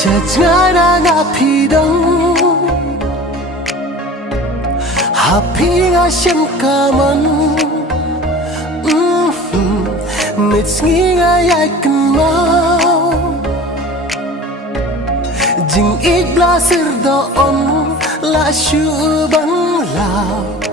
Chajana nga pidong Happy nga siyang kaman Mitski nga yakin mau Jing igla sir doon La syubang lao